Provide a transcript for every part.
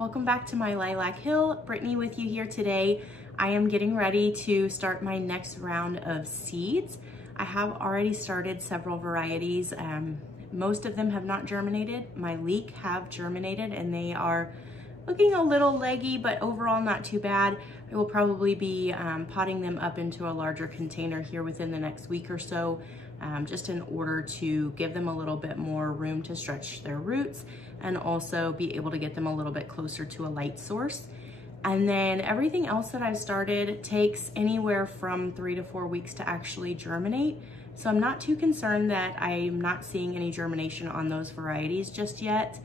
Welcome back to my Lilac Hill. Brittany with you here today. I am getting ready to start my next round of seeds. I have already started several varieties. Most of them have not germinated. My leek have germinated and they are looking a little leggy, but overall not too bad. I will probably be potting them up into a larger container here within the next week or so, just in order to give them a little bit more room to stretch their roots and also be able to get them a little bit closer to a light source. And then everything else that I've started takes anywhere from 3 to 4 weeks to actually germinate. So I'm not too concerned that I'm not seeing any germination on those varieties just yet.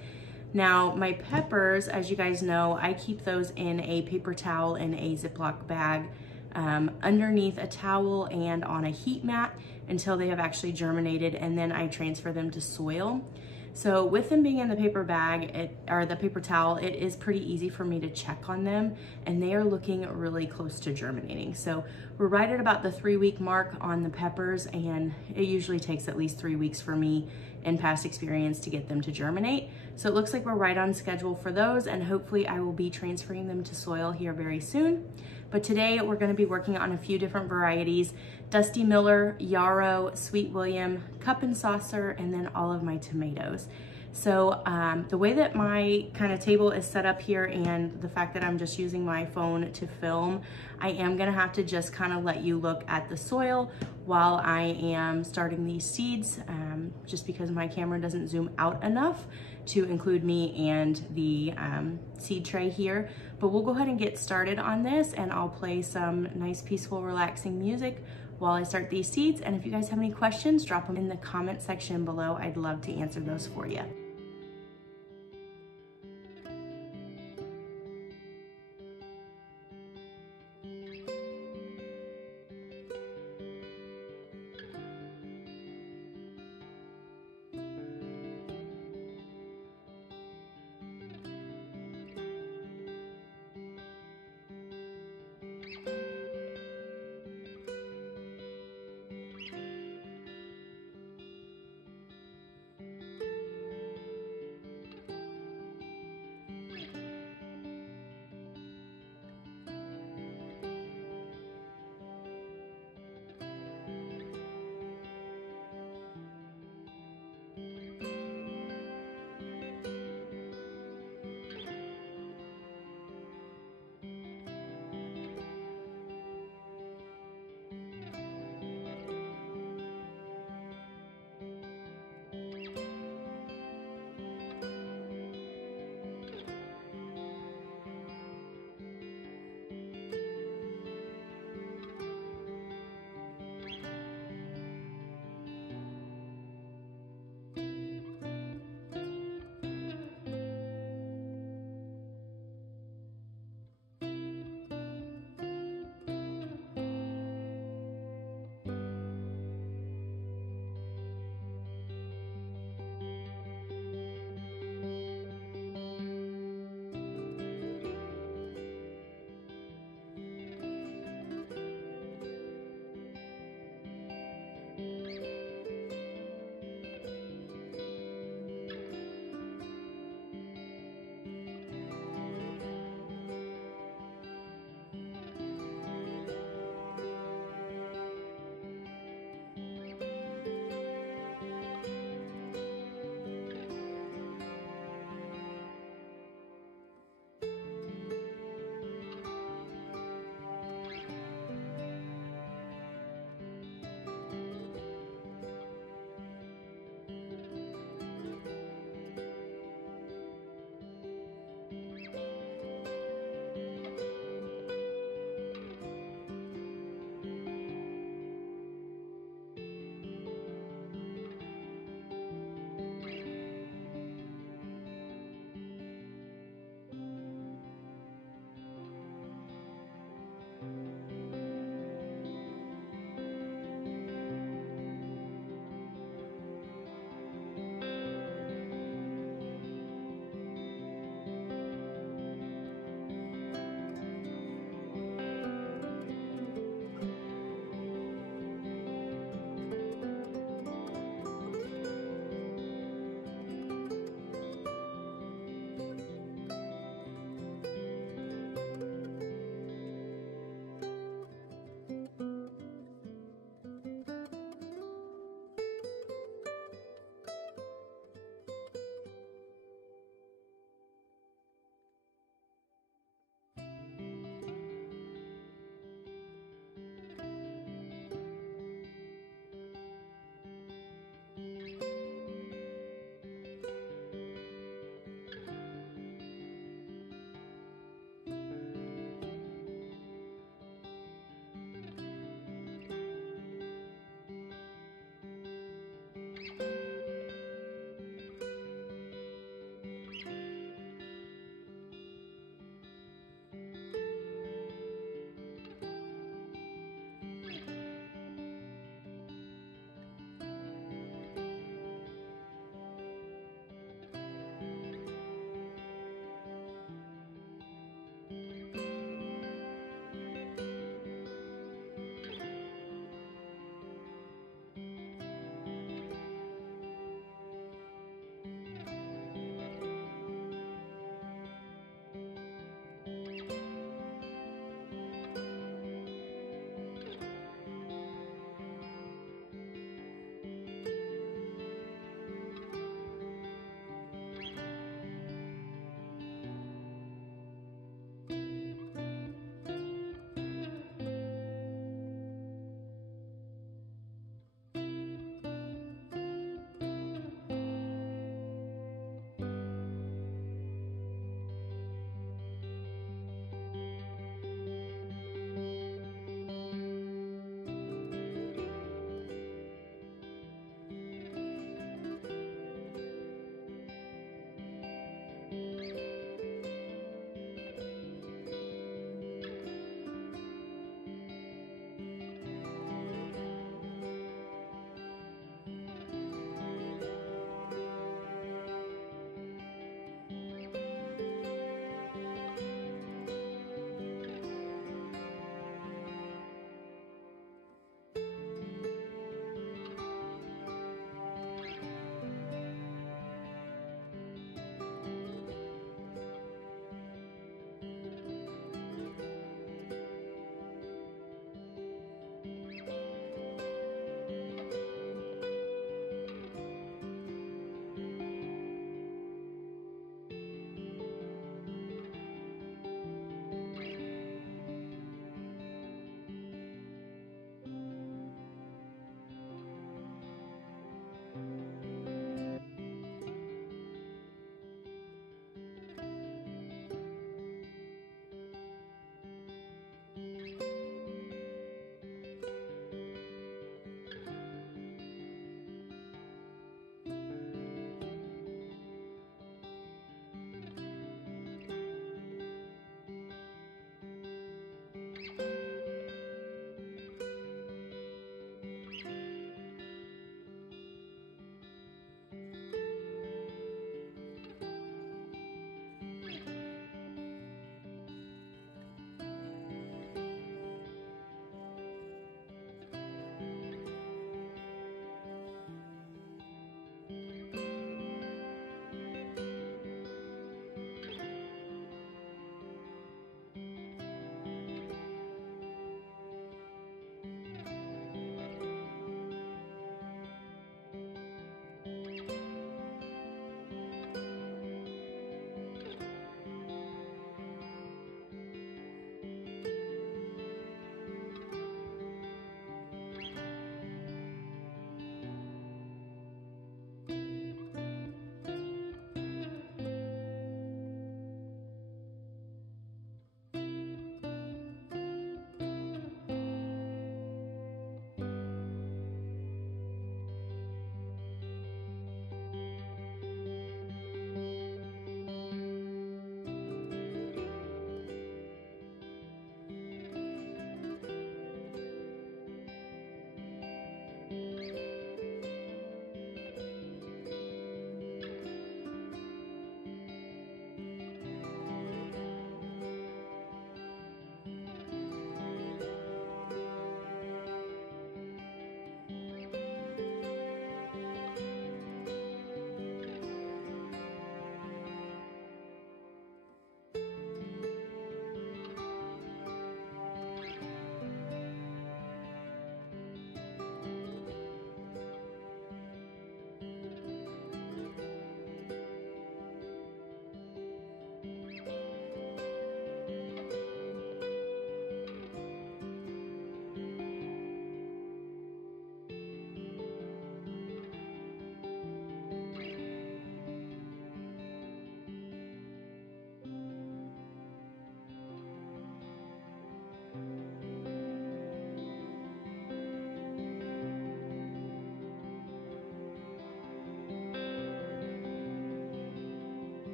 Now, my peppers, as you guys know, I keep those in a paper towel in a Ziploc bag underneath a towel and on a heat mat until they have actually germinated, and then I transfer them to soil. So with them being in the paper bag or the paper towel, it is pretty easy for me to check on them, and they are looking really close to germinating. So we're right at about the 3-week mark on the peppers, and it usually takes at least 3 weeks for me in past experience to get them to germinate. So it looks like we're right on schedule for those, and hopefully I will be transferring them to soil here very soon. But today we're going to be working on a few different varieties: Dusty Miller, Yarrow, Sweet William, Cup and Saucer, and then all of my tomatoes. So the way that my kind of table is set up here and the fact that I'm just using my phone to film, I am gonna have to just kind of let you look at the soil while I am starting these seeds, just because my camera doesn't zoom out enough to include me and the seed tray here. But we'll go ahead and get started on this, and I'll play some nice, peaceful, relaxing music while I start these seeds. And if you guys have any questions, drop them in the comment section below. I'd love to answer those for you.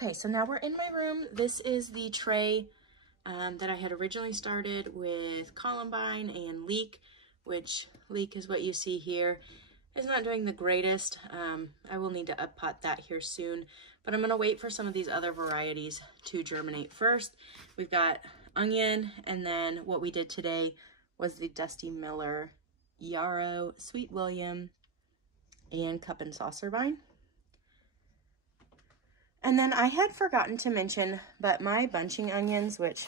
Okay, so now we're in my room. This is the tray that I had originally started with Columbine and Leek, which Leek is what you see here. It's not doing the greatest. I will need to uppot that here soon, but I'm gonna wait for some of these other varieties to germinate first. We've got onion, and then what we did today was the Dusty Miller, Yarrow, Sweet William, and Cup and Saucer Vine. And then I had forgotten to mention, but my bunching onions, which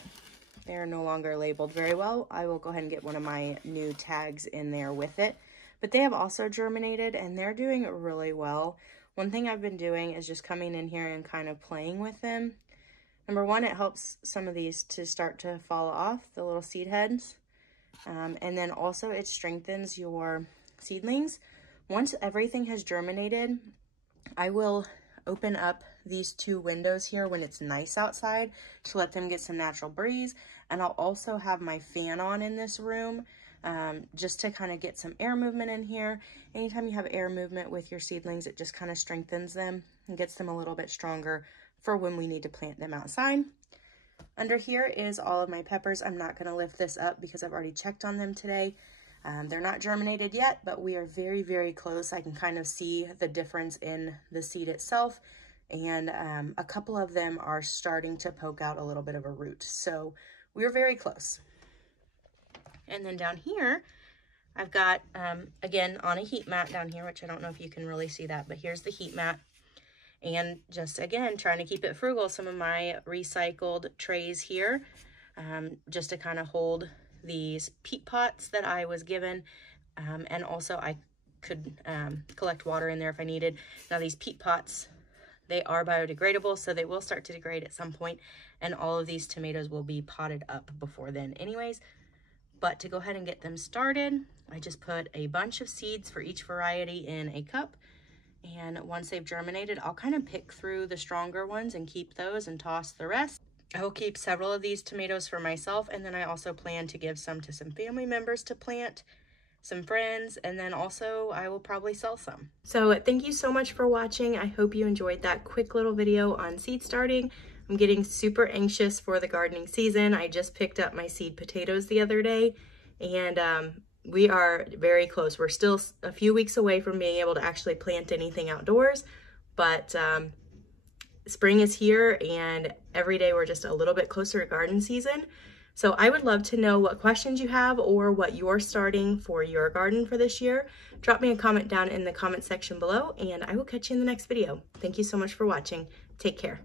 they're no longer labeled very well, I will go ahead and get one of my new tags in there with it. But they have also germinated and they're doing really well. One thing I've been doing is just coming in here and kind of playing with them. Number one, it helps some of these to start to fall off, the little seed heads. And then also it strengthens your seedlings. Once everything has germinated, I will open up these two windows here when it's nice outside to let them get some natural breeze. And I'll also have my fan on in this room just to kind of get some air movement in here. Anytime you have air movement with your seedlings, it just kind of strengthens them and gets them a little bit stronger for when we need to plant them outside. Under here is all of my peppers. I'm not going to lift this up because I've already checked on them today. They're not germinated yet, but we are very, very close. I can kind of see the difference in the seed itself. And a couple of them are starting to poke out a little bit of a root. So we're very close. And then down here, I've got, again, on a heat mat down here, which I don't know if you can really see that, but here's the heat mat. And just, again, trying to keep it frugal, some of my recycled trays here, just to kind of hold these peat pots that I was given. And also I could collect water in there if I needed. Now these peat pots, they are biodegradable, so they will start to degrade at some point, and all of these tomatoes will be potted up before then anyways. But to go ahead and get them started, I just put a bunch of seeds for each variety in a cup. And once they've germinated, I'll kind of pick through the stronger ones and keep those and toss the rest. I will keep several of these tomatoes for myself, and then I also plan to give some to some family members to plant, some friends, and then also I will probably sell some. So thank you so much for watching. I hope you enjoyed that quick little video on seed starting. I'm getting super anxious for the gardening season. I just picked up my seed potatoes the other day, and we are very close. We're still a few weeks away from being able to actually plant anything outdoors, but spring is here, and every day we're just a little bit closer to garden season. So I would love to know what questions you have or what you're starting for your garden for this year. Drop me a comment down in the comment section below, and I will catch you in the next video. Thank you so much for watching. Take care.